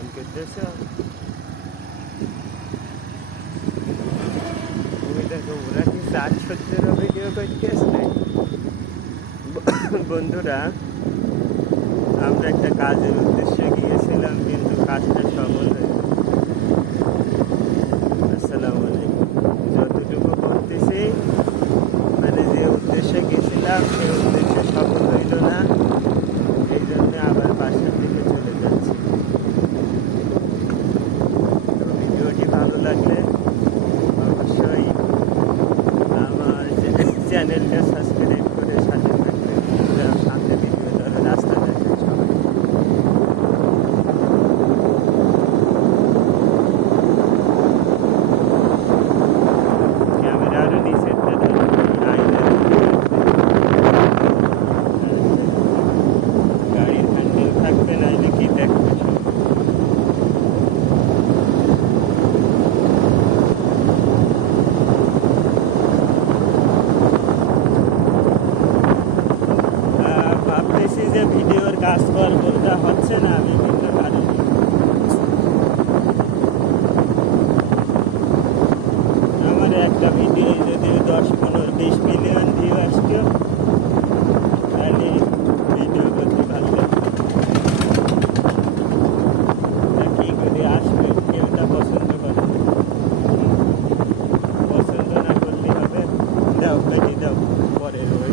On করতেছ তুমি দেখো ওরা কি সাজসজ্জার ভিডিও করতেছে। বন্ধুরা আমরা একটা কাজের উদ্দেশ্যে গিয়েছিলাম, কিন্তু কাজটা সফল হয়েছে।